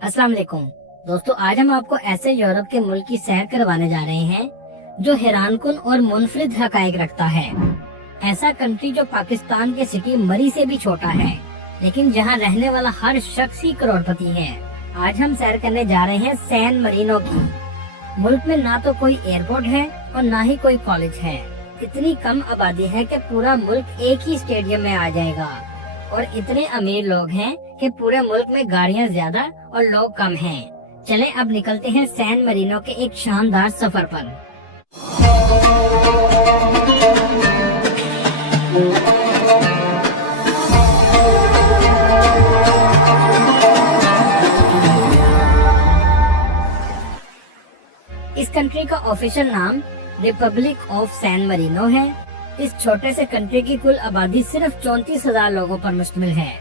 अस्सलाम वालेकुम दोस्तों, आज हम आपको ऐसे यूरोप के मुल्क की सैर करवाने जा रहे हैं जो हैरानकुन और मुनफरिद हकायक रखता है। ऐसा कंट्री जो पाकिस्तान के सिटी मरी से भी छोटा है, लेकिन जहां रहने वाला हर शख्स ही करोड़पति है। आज हम सैर करने जा रहे हैं सैन मरीनो की। मुल्क में ना तो कोई एयरपोर्ट है और ना ही कोई कॉलेज है। इतनी कम आबादी है कि पूरा मुल्क एक ही स्टेडियम में आ जाएगा, और इतने अमीर लोग हैं कि पूरे मुल्क में गाड़ियां ज्यादा और लोग कम हैं। चलें अब निकलते हैं सैन मरीनो के एक शानदार सफर पर। इस कंट्री का ऑफिशियल नाम रिपब्लिक ऑफ सैन मरीनो है। इस छोटे से कंट्री की कुल आबादी सिर्फ 34,000 लोगों पर मुश्तमिल है,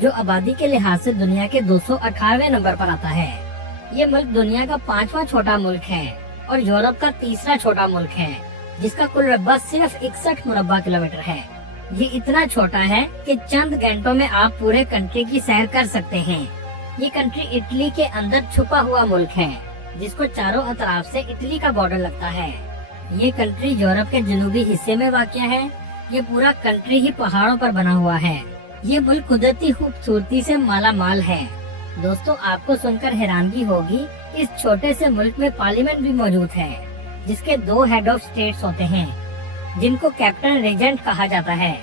जो आबादी के लिहाज से दुनिया के 218वें नंबर पर आता है। ये मुल्क दुनिया का 5वां छोटा मुल्क है और यूरोप का तीसरा छोटा मुल्क है, जिसका कुल रकबा सिर्फ 61 मुरब्बा किलोमीटर है। ये इतना छोटा है कि चंद घंटों में आप पूरे कंट्री की सैर कर सकते हैं। ये कंट्री इटली के अंदर छुपा हुआ मुल्क है, जिसको चारों अतराफ से इटली का बॉर्डर लगता है। ये कंट्री यूरोप के जनूबी हिस्से में वाक़या है। ये पूरा कंट्री ही पहाड़ों पर बना हुआ है। ये मुल्क कुदरती खूबसूरती से माला माल है। दोस्तों, आपको सुनकर हैरानगी होगी, इस छोटे से मुल्क में पार्लियामेंट भी मौजूद है, जिसके 2 हेड ऑफ स्टेट्स होते हैं, जिनको कैप्टन रेजेंट कहा जाता है।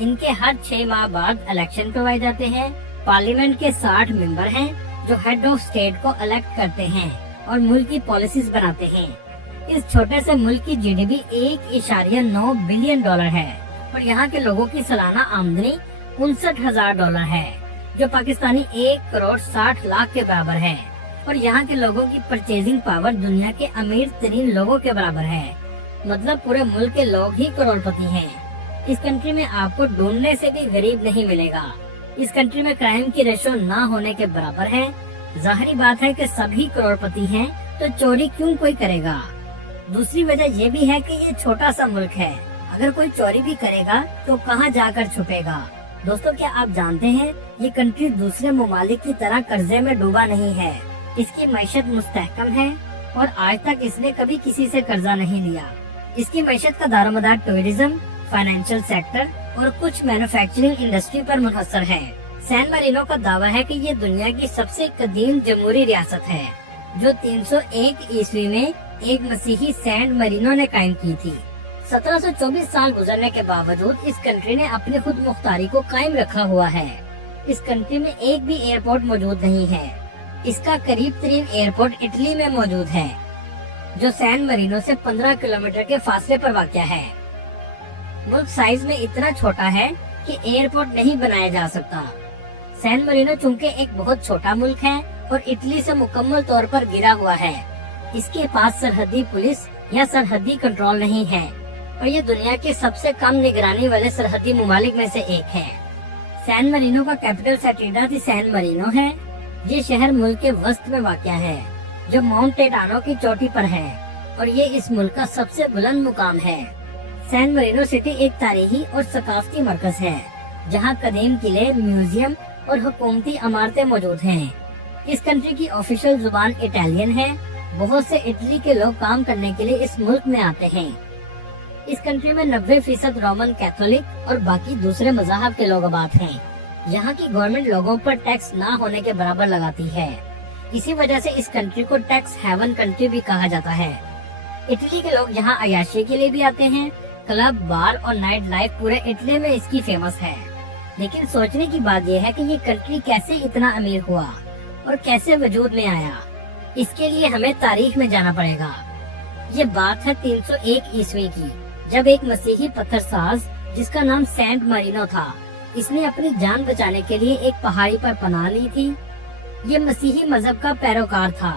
इनके हर 6 माह बाद इलेक्शन करवाए जाते हैं। पार्लियामेंट के 60 मेंबर हैं, जो हेड ऑफ स्टेट को इलेक्ट करते हैं और मुल्क की पॉलिसीज बनाते हैं। इस छोटे से मुल्क की जीडीपी $1.9 बिलियन है और यहाँ के लोगों की सालाना आमदनी $59,000 है, जो पाकिस्तानी 1,60,00,000 के बराबर है। और यहाँ के लोगों की परचेजिंग पावर दुनिया के अमीर तरीन लोगों के बराबर है। मतलब पूरे मुल्क के लोग ही करोड़पति हैं। इस कंट्री में आपको ढूंढने से भी गरीब नहीं मिलेगा। इस कंट्री में क्राइम की रेशो ना होने के बराबर है। जाहिर बात है कि सभी करोड़पति हैं, तो चोरी क्यों कोई करेगा। दूसरी वजह ये भी है कि ये छोटा सा मुल्क है। अगर कोई चोरी भी करेगा तो कहाँ जाकर छुपेगा। दोस्तों, क्या आप जानते हैं, ये कंट्री दूसरे ममालिक की तरह कर्जे में डूबा नहीं है। इसकी मैशत मुस्तहकम है और आज तक इसने कभी किसी से कर्जा नहीं लिया। इसकी मैशत का दारोमदार टूरिज्म, फाइनेंशियल सेक्टर और कुछ मैन्युफैक्चरिंग इंडस्ट्री पर मुनहसर है। सैन मरीनो का दावा है कि ये दुनिया की सबसे कदीम जमहूरी रियासत है, जो 301 ईस्वी में एक मसीही सैन मरीनो ने कायम की थी। 1724 साल गुजरने के बावजूद इस कंट्री ने अपनी खुद मुख्तारी को कायम रखा हुआ है। इस कंट्री में एक भी एयरपोर्ट मौजूद नहीं है। इसका करीब तरीन एयरपोर्ट इटली में मौजूद है, जो सैन मरीनो से 15 किलोमीटर के फासले पर वाक़या है। मुल्क साइज में इतना छोटा है कि एयरपोर्ट नहीं बनाया जा सकता। सैन मरीनो चूँकि एक बहुत छोटा मुल्क है और इटली से मुकम्मल तौर पर घिरा हुआ है, इसके पास सरहदी पुलिस या सरहदी कंट्रोल नहीं है और ये दुनिया के सबसे कम निगरानी वाले सरहदी ममालिक में से एक है। सैन मरीनो का कैपिटल सैटिडा दी सैन मरीनो है। ये शहर मुल्क के वस्त में वाक़या है, जो माउंट टेटानो की चोटी पर है, और ये इस मुल्क का सबसे बुलंद मुकाम है। सैन मरीनो सिटी एक तारीखी और सकाफती मरकज है, जहाँ कदीम किले, म्यूजियम और हुकूमती इमारतें मौजूद हैं। इस कंट्री की ऑफिशियल जुबान इटालियन है। बहुत से इटली के लोग काम करने के लिए इस मुल्क में आते हैं। इस कंट्री में 90% रोमन कैथोलिक और बाकी दूसरे मज़हब के लोग आबाद हैं। यहाँ की गवर्नमेंट लोगों पर टैक्स ना होने के बराबर लगाती है। इसी वजह से इस कंट्री को टैक्स हेवन कंट्री भी कहा जाता है। इटली के लोग यहाँ अयाशी के लिए भी आते हैं। क्लब, बार और नाइट लाइफ पूरे इटली में इसकी फेमस है। लेकिन सोचने की बात यह है कि ये कंट्री कैसे इतना अमीर हुआ और कैसे वजूद में आया। इसके लिए हमें तारीख में जाना पड़ेगा। ये बात है 301 ईस्वी की, जब एक मसीही पत्थरसाज जिसका नाम सेंट मरीनो था, इसने अपनी जान बचाने के लिए एक पहाड़ी पर पनाह ली थी। ये मसीही मजहब का पैरोकार था।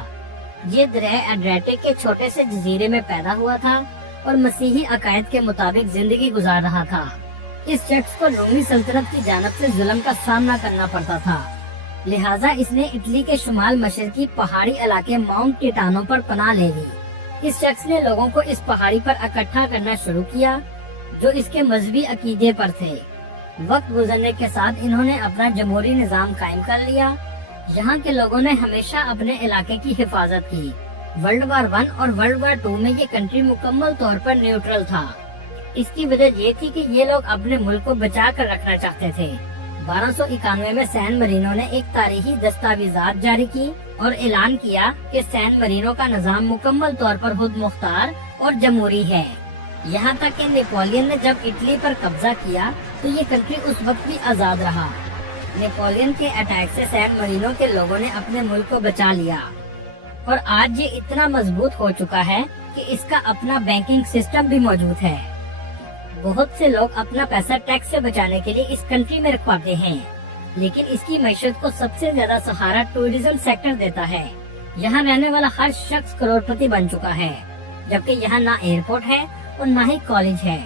ये दरिया एड्रियाटिक के छोटे से जजीरे में पैदा हुआ था और मसीही अकायद के मुताबिक जिंदगी गुजार रहा था। इस शख्स को रोमी सल्तनत की जानब से जुल्म का सामना करना पड़ता था, लिहाजा इसने इटली के शुमाल मशरकी पहाड़ी इलाके माउंट टिटानो पर पनाह ले ली। इस शख्स ने लोगों को इस पहाड़ी पर इकट्ठा करना शुरू किया, जो इसके मजहबी अकीदे पर थे। वक्त गुजरने के साथ इन्होंने अपना जमहूरी निजाम कायम कर लिया। यहाँ के लोगों ने हमेशा अपने इलाके की हिफाजत की। वर्ल्ड वार 1 और वर्ल्ड वार 2 में ये कंट्री मुकम्मल तौर पर न्यूट्रल था। इसकी वजह ये थी कि ये लोग अपने मुल्क को बचा कर रखना चाहते थे। 1291 में सैन मरीनो ने एक तारीखी दस्तावेजात जारी की और ऐलान किया कि सैन मरीनो का निजाम मुकम्मल तौर पर खुद मुख्तार और जमहूरी है। यहाँ तक कि नेपोलियन ने जब इटली पर कब्जा किया तो ये कंट्री उस वक्त भी आजाद रहा। नेपोलियन के अटैक से सैन मरीनो के लोगों ने अपने मुल्क को बचा लिया और आज ये इतना मजबूत हो चुका है कि इसका अपना बैंकिंग सिस्टम भी मौजूद है। बहुत से लोग अपना पैसा टैक्स से बचाने के लिए इस कंट्री में रखवाते हैं, लेकिन इसकी मैशत को सबसे ज्यादा सहारा टूरिज्म सेक्टर देता है। यहाँ रहने वाला हर शख्स करोड़पति बन चुका है, जबकि यहाँ ना एयरपोर्ट है और ना ही कॉलेज है।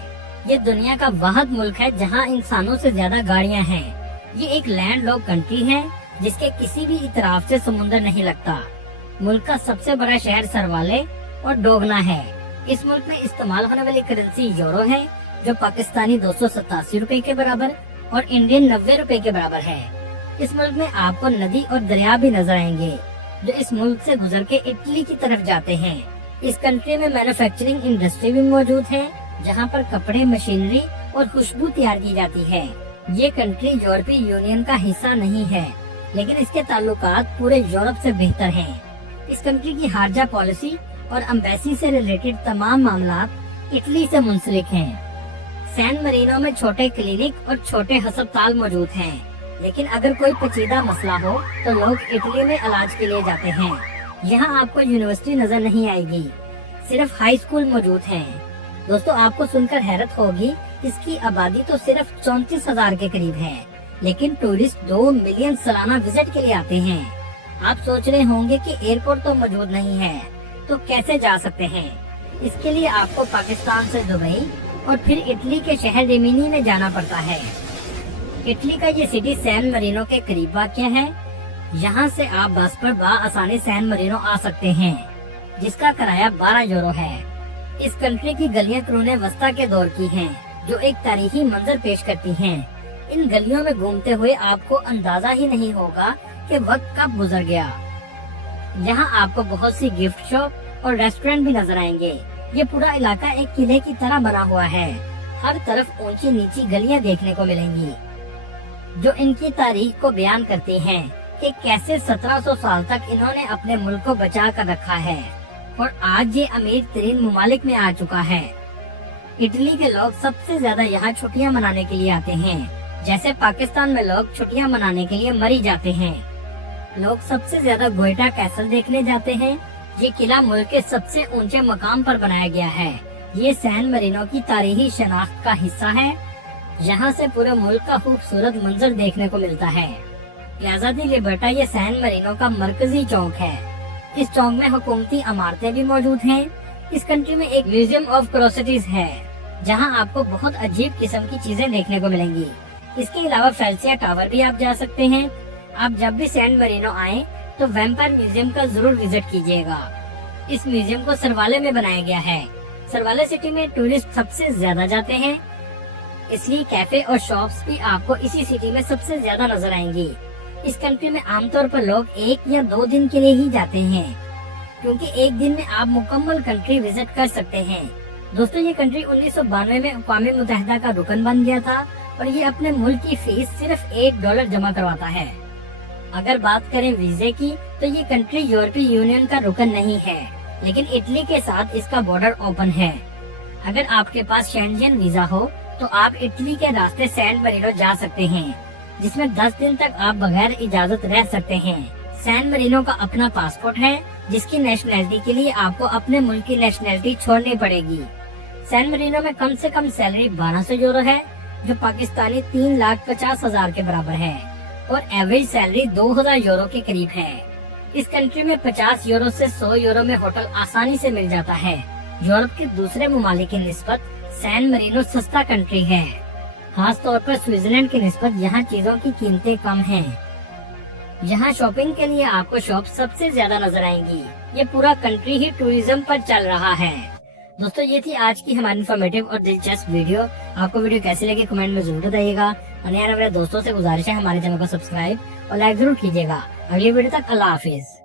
ये दुनिया का वाहिद मुल्क है जहाँ इंसानों से ज्यादा गाड़ियाँ हैं। ये एक लैंड लॉक कंट्री है जिसके किसी भी इतराफ से समुंदर नहीं लगता। मुल्क का सबसे बड़ा शहर सरवाले और डोगना है। इस मुल्क में इस्तेमाल होने वाली करेंसी यूरो है, जो पाकिस्तानी 287 रुपए के बराबर और इंडियन 90 रुपए के बराबर है। इस मुल्क में आपको नदी और दरिया भी नजर आएंगे, जो इस मुल्क से गुजर के इटली की तरफ जाते हैं। इस कंट्री में मैन्युफैक्चरिंग इंडस्ट्री भी मौजूद है, जहाँ पर कपड़े, मशीनरी और खुशबू तैयार की जाती है। ये कंट्री यूरोपीय यूनियन का हिस्सा नहीं है, लेकिन इसके ताल्लुकात पूरे यूरोप से बेहतर हैं। इस कंट्री की खारजा पॉलिसी और एम्बेसी से रिलेटेड तमाम मामलात इटली से मुंसलिक हैं। सैन मरीनो में छोटे क्लिनिक और छोटे अस्पताल मौजूद हैं, लेकिन अगर कोई पेचीदा मसला हो तो लोग इटली में इलाज के लिए जाते हैं। यहाँ आपको यूनिवर्सिटी नजर नहीं आएगी, सिर्फ हाई स्कूल मौजूद हैं। दोस्तों, आपको सुनकर हैरत होगी, इसकी आबादी तो सिर्फ 34,000 के करीब है, लेकिन टूरिस्ट 2 मिलियन सालाना विजिट के लिए आते हैं। आप सोच रहे होंगे कि एयरपोर्ट तो मौजूद नहीं है, तो कैसे जा सकते हैं? इसके लिए आपको पाकिस्तान से दुबई और फिर इटली के शहर रिमिनी में जाना पड़ता है। इटली का ये सिटी सैन मरीनो के करीब वाक़या है। यहाँ से आप बस पर आसानी सैन मरीनो आ सकते हैं, जिसका किराया 12 यूरो है। इस कंट्री की गलियाँ कुरूने वस्ता के दौर की हैं, जो एक तारीखी मंजर पेश करती हैं। इन गलियों में घूमते हुए आपको अंदाजा ही नहीं होगा कि वक्त कब गुजर गया। यहाँ आपको बहुत सी गिफ्ट शॉप और रेस्टोरेंट भी नजर आएंगे। ये पूरा इलाका एक किले की तरह बना हुआ है। हर तरफ ऊंची नीची गलियां देखने को मिलेंगी, जो इनकी तारीख को बयान करती हैं कि कैसे 1700 साल तक इन्होंने अपने मुल्क को बचा कर रखा है और आज ये अमीर तरीन मुमालिक में आ चुका है। इटली के लोग सबसे ज्यादा यहाँ छुट्टियाँ मनाने के लिए आते हैं, जैसे पाकिस्तान में लोग छुट्टियाँ मनाने के लिए मरी जाते हैं। लोग सबसे ज्यादा गोइटा कैसल देखने जाते हैं। ये किला मुल्क के सबसे ऊंचे मकाम पर बनाया गया है। ये सैन मरीनो की तारीखी शनाख्त का हिस्सा है। यहाँ से पूरे मुल्क का खूबसूरत मंजर देखने को मिलता है। प्लाजा दी लिबर्टा ये सैन मरीनो का मरकजी चौक है। इस चौक में हुकूमती इमारतें भी मौजूद हैं। इस कंट्री में एक म्यूजियम ऑफ क्यूरियोसिटीज है, जहाँ आपको बहुत अजीब किस्म की चीजें देखने को मिलेंगी। इसके अलावा फेल्सिया टावर भी आप जा सकते हैं। आप जब भी सैन मरीनो आए तो वैम्पायर म्यूजियम का जरूर विजिट कीजिएगा। इस म्यूजियम को सरवाले में बनाया गया है। सरवाले सिटी में टूरिस्ट सबसे ज्यादा जाते हैं, इसलिए कैफे और शॉप्स भी आपको इसी सिटी में सबसे ज्यादा नजर आएंगी। इस कंट्री में आमतौर पर लोग 1 या 2 दिन के लिए ही जाते हैं, क्योंकि एक दिन में आप मुकम्मल कंट्री विजिट कर सकते हैं। दोस्तों, ये कंट्री 1992 में अक़वाम मुत्तहिदा का रुकन बन गया था और ये अपने मुल्क की फीस सिर्फ $1 जमा करवाता है। अगर बात करें वीजे की, तो ये कंट्री यूरोपीय यूनियन का रुकन नहीं है, लेकिन इटली के साथ इसका बॉर्डर ओपन है। अगर आपके पास शेंजन वीजा हो तो आप इटली के रास्ते सैन मरीनो जा सकते हैं, जिसमें 10 दिन तक आप बगैर इजाजत रह सकते हैं। सैन मरीनो का अपना पासपोर्ट है, जिसकी नेशनैलिटी के लिए आपको अपने मुल्क की नेशनैलिटी छोड़नी पड़ेगी। सैन मरीनो में कम से कम सैलरी 1200 यूरो है, जो पाकिस्तानी 3,50,000 के बराबर है, और एवरेज सैलरी 2000 यूरो के करीब है। इस कंट्री में 50 यूरो से 100 यूरो में होटल आसानी से मिल जाता है। यूरोप के दूसरे ममालिक की निस्बत सैन मरीनो सस्ता कंट्री है। खास तौर पर स्विट्जरलैंड की निस्बत यहाँ चीजों की कीमतें कम हैं। यहाँ शॉपिंग के लिए आपको शॉप सबसे ज्यादा नजर आएंगी। ये पूरा कंट्री ही टूरिज्म पर चल रहा है। दोस्तों, ये थी आज की हमारी इन्फॉर्मेटिव और दिलचस्प वीडियो। आपको वीडियो कैसी लगी कमेंट में जरूर बताइएगा, और यार मेरे दोस्तों से गुजारिश है हमारे चैनल को सब्सक्राइब اور لائک ضرور کیجیے گا. اگلی ویڈیو تک اللہ حافظ.